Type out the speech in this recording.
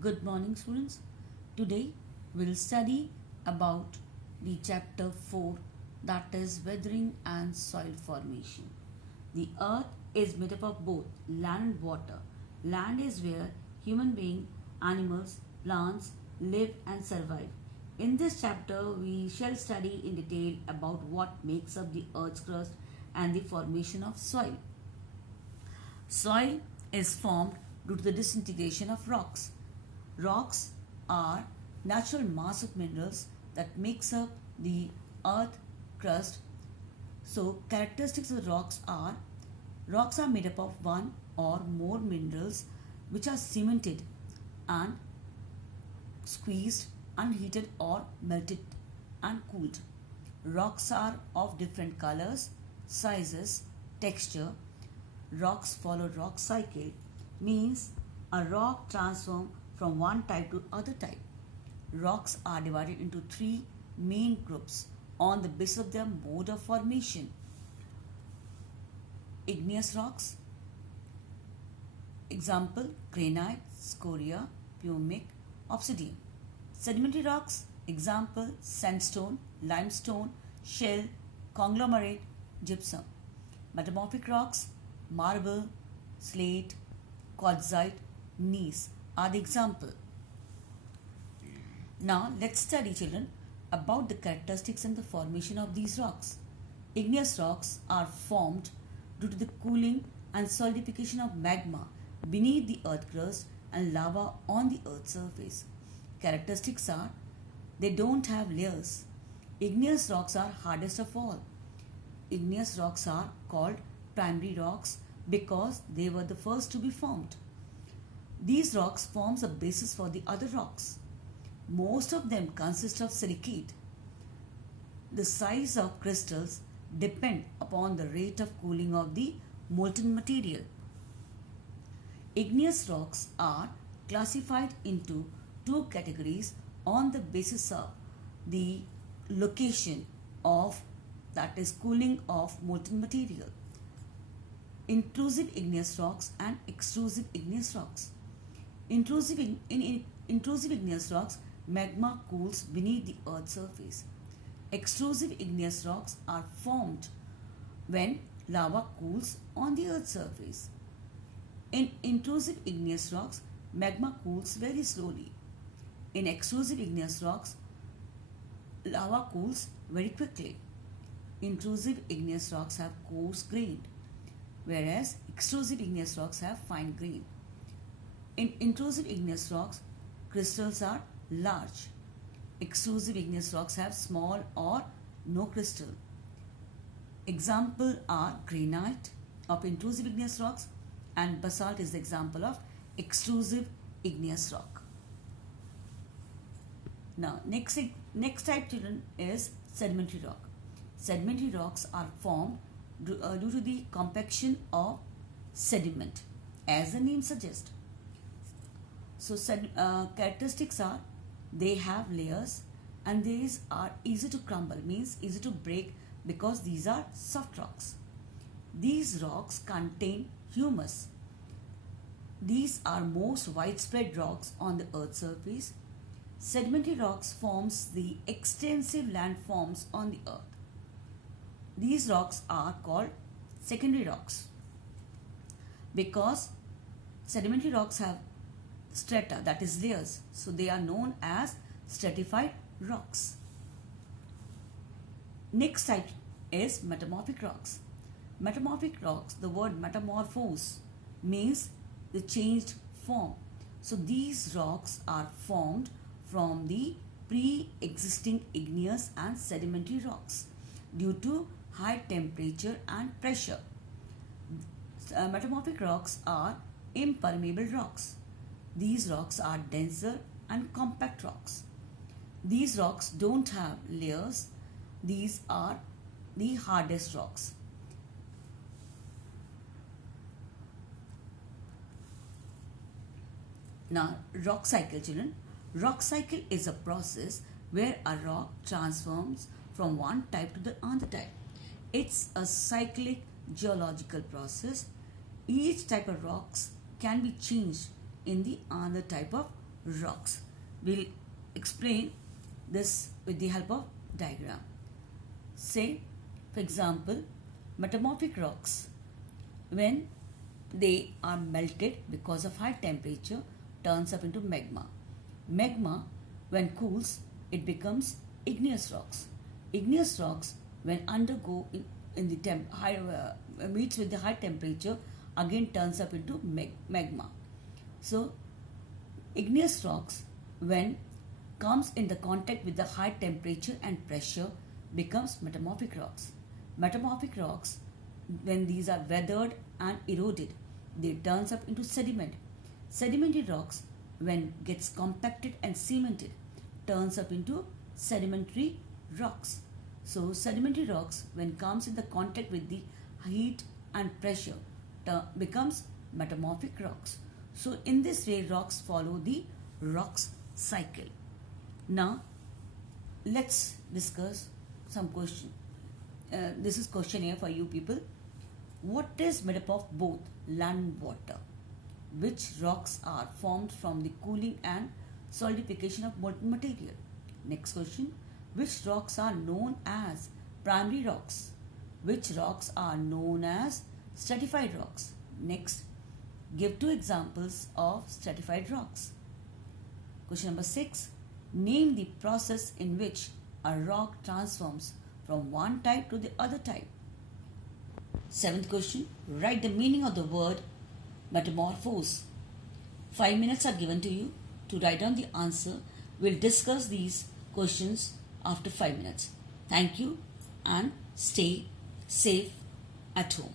Good morning, students. Today we'll study about the chapter 4, that is weathering and soil formation. The earth is made up of both land and water. Land is where human beings, animals, plants live and survive. In this chapter, we shall study in detail about what makes up the earth's crust and the formation of soil. Soil is formed due to the disintegration of rocks. Rocks are natural mass of minerals that makes up the earth crust. So characteristics of the rocks are made up of one or more minerals which are cemented and squeezed, unheated or melted and cooled. Rocks are of different colors, sizes, texture. Rocks follow rock cycle, means a rock transforms from one type to other type. Rocks are divided into three main groups on the basis of their mode of formation. Igneous rocks, example granite, scoria, pumic, obsidian. Sedimentary rocks, example sandstone, limestone, shale, conglomerate, gypsum. Metamorphic rocks, marble, slate, quartzite, gneiss are the example. Now let's study, children, about the characteristics and the formation of these rocks. Igneous rocks are formed due to the cooling and solidification of magma beneath the earth crust and lava on the earth's surface. Characteristics are they don't have layers. Igneous rocks are hardest of all. Igneous rocks are called primary rocks because they were the first to be formed. These rocks forms a basis for the other rocks. Most of them consist of silicate. The size of crystals depend upon the rate of cooling of the molten material. Igneous rocks are classified into two categories on the basis of the location of, that is, cooling of molten material. Intrusive igneous rocks and extrusive igneous rocks. Intrusive igneous rocks, magma cools beneath the earth's surface. Extrusive igneous rocks are formed when lava cools on the earth's surface. In intrusive igneous rocks, magma cools very slowly. In extrusive igneous rocks, lava cools very quickly. Intrusive igneous rocks have coarse grain, whereas extrusive igneous rocks have fine grain. In intrusive igneous rocks, crystals are large. Extrusive igneous rocks have small or no crystal. Example are granite of intrusive igneous rocks and basalt is the example of extrusive igneous rock. Now, next type, children, is sedimentary rock. Sedimentary rocks are formed due to the compaction of sediment, as the name suggests. So, characteristics are they have layers and these are easy to crumble, means easy to break because these are soft rocks. These rocks contain humus. These are most widespread rocks on the earth's surface. Sedimentary rocks forms the extensive landforms on the earth. These rocks are called secondary rocks because sedimentary rocks have strata, that is layers, so they are known as stratified rocks. Next type is metamorphic rocks. Metamorphic rocks, the word metamorphose means the changed form. So these rocks are formed from the pre-existing igneous and sedimentary rocks due to high temperature and pressure. Metamorphic rocks are impermeable rocks. These rocks are denser and compact rocks. These rocks don't have layers. These are the hardest rocks. Now, rock cycle, children. Rock cycle is a process where a rock transforms from one type to the other type. It's a cyclic geological process. Each type of rocks can be changed in the other type of rocks. We'll explain this with the help of diagram. Say, for example, metamorphic rocks. When they are melted because of high temperature, turns up into magma. Magma, when cools, it becomes igneous rocks. Igneous rocks, when undergo in the meets with the high temperature, again turns up into magma. So, igneous rocks, when comes in the contact with the high temperature and pressure, becomes metamorphic rocks. Metamorphic rocks, when these are weathered and eroded, they turns up into sediment. Sedimentary rocks, when gets compacted and cemented, turns up into sedimentary rocks. So sedimentary rocks, when comes in the contact with the heat and pressure, becomes metamorphic rocks. So in this way, rocks follow the rocks cycle. Now let's discuss some question. This is questionnaire for you people. What is made up of both land and water? Which rocks are formed from the cooling and solidification of molten material? Next question. Which rocks are known as primary rocks? Which rocks are known as stratified rocks? Next. Give 2 examples of stratified rocks. Question number 6. Name the process in which a rock transforms from one type to the other type. 7th question. Write the meaning of the word metamorphose. 5 minutes are given to you to write down the answer. We'll discuss these questions after 5 minutes. Thank you and stay safe at home.